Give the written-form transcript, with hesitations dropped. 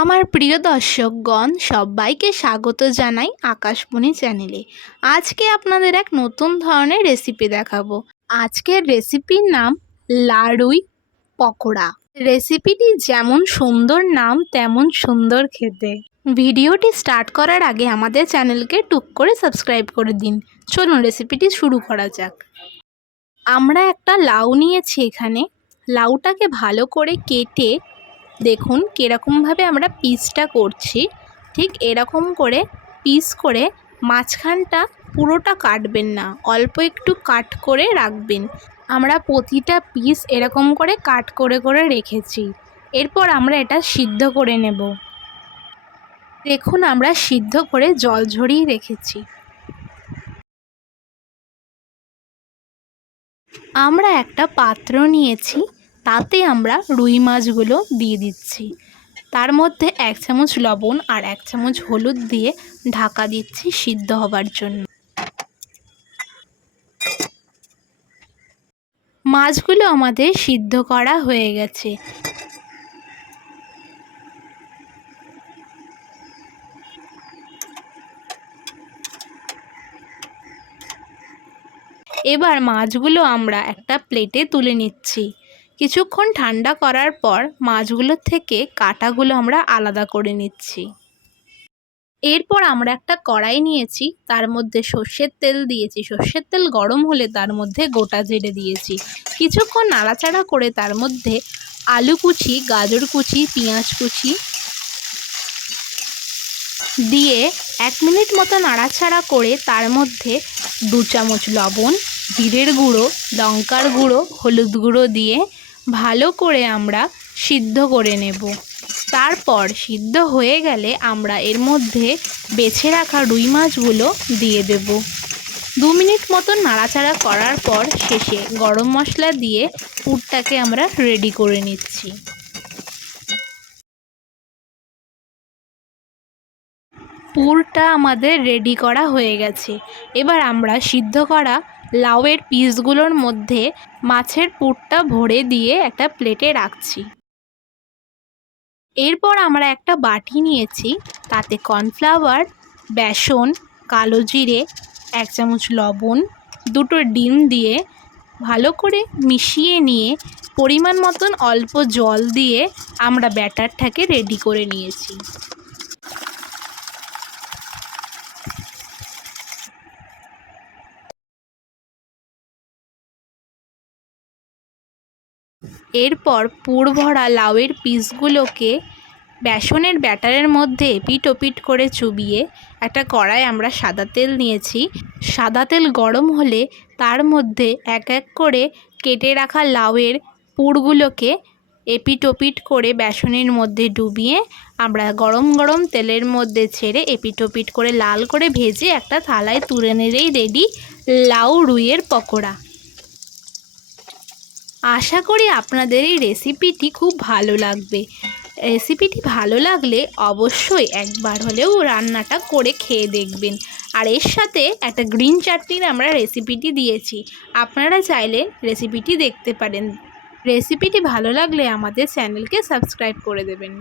আমার প্রিয় দর্শকগণ সবাইকে স্বাগত জানাই আকাশমণি চ্যানেলে। আজকে আপনাদের এক নতুন ধরনের রেসিপি দেখাবো। আজকের রেসিপির নাম লাড়ুই পকোড়া। রেসিপিটি যেমন সুন্দর নাম তেমন সুন্দর খেতে। ভিডিওটি স্টার্ট করার আগে আমাদের চ্যানেলকে টুক করে সাবস্ক্রাইব করে দিন। চলুন রেসিপিটি শুরু করা যাক। আমরা একটা লাউ নিয়েছি এখানে। লাউটাকে ভালো করে কেটে দেখুন কীরকমভাবে আমরা পিসটা করছি, ঠিক এরকম করে পিস করে মাঝখানটা পুরোটা কাটবেন না, অল্প একটু কাট করে রাখবেন। আমরা প্রতিটা পিস এরকম করে কাট করে করে রেখেছি। এরপর আমরা এটা সিদ্ধ করে নেব। দেখুন আমরা সিদ্ধ করে জল ঝরিয়ে রেখেছি। আমরা একটা পাত্র নিয়েছি, তাতে আমরা রুই মাছগুলো দিয়ে দিচ্ছি। তার মধ্যে 1 চামচ লবণ আর 1 চামচ হলুদ দিয়ে ঢাকা দিচ্ছি সিদ্ধ হবার জন্য। মাছগুলো আমাদের সিদ্ধ করা হয়ে গেছে। এবার মাছগুলো আমরা একটা প্লেটে তুলে নিচ্ছি। কিছুক্ষণ ঠান্ডা করার পর মাছগুলোর থেকে কাঁটাগুলো আমরা আলাদা করে নিচ্ছি। এরপর আমরা একটা কড়াই নিয়েছি, তার মধ্যে সর্ষের তেল দিয়েছি। সর্ষের তেল গরম হলে তার মধ্যে গোটা জিরে দিয়েছি। কিছুক্ষণ নাড়াচাড়া করে তার মধ্যে আলু কুচি, গাজর কুচি, পেঁয়াজ কুচি দিয়ে 1 মিনিট মতো নাড়াচাড়া করে তার মধ্যে 2 চামচ লবণ, জিরের গুঁড়ো, লঙ্কার গুঁড়ো, হলুদ গুঁড়ো দিয়ে ভালো করে আমরা সিদ্ধ করে নেব। তারপর সিদ্ধ হয়ে গেলে আমরা এর মধ্যে বেছে রাখা রুই মাছগুলো দিয়ে দেব। 2 মিনিট মতো নাড়াচাড়া করার পর শেষে গরম মশলা দিয়ে পুরটাকে আমরা রেডি করে নিচ্ছি। পুরটা আমাদের রেডি করা হয়ে গেছে। এবার আমরা সিদ্ধ করা লাউয়ের পিসগুলোর মধ্যে মাছের পুরটা ভরে দিয়ে একটা প্লেটে রাখছি। এরপর আমরা একটা বাটি নিয়েছি, তাতে কর্নফ্লাওয়ার, বেসন, কালো জিরে, 1 চামচ লবণ, 2টো ডিম দিয়ে ভালো করে মিশিয়ে নিয়ে পরিমাণ মতন অল্প জল দিয়ে আমরা ব্যাটারটাকে রেডি করে নিয়েছি। এরপর পুর ভরা লাউয়ের পিসগুলোকে বেসনের ব্যাটারের মধ্যে এপিট ওপিট করে চুবিয়ে একটা কড়াই আমরা সাদা তেল নিয়েছি। সাদা তেল গরম হলে তার মধ্যে এক এক করে কেটে রাখা লাউয়ের পুরগুলোকে এপিট ওপিট করে বেসনের মধ্যে ডুবিয়ে আমরা গরম গরম তেলের মধ্যে ছেড়ে এপিট ওপিট করে লাল করে ভেজে একটা থালায় তুলে নিলেই রেডি লাউ রুইয়ের পকোড়া। আশা করি আপনাদের এই রেসিপিটি খুব ভালো লাগবে। রেসিপিটি ভালো লাগলে অবশ্যই একবার হলেও রান্নাটা করে খেয়ে দেখবেন। আর এর সাথে একটা গ্রিন চাটনির আমরা রেসিপিটি দিয়েছি, আপনারা চাইলে রেসিপিটি দেখতে পারেন। রেসিপিটি ভালো লাগলে আমাদের চ্যানেলকে সাবস্ক্রাইব করে দেবেন।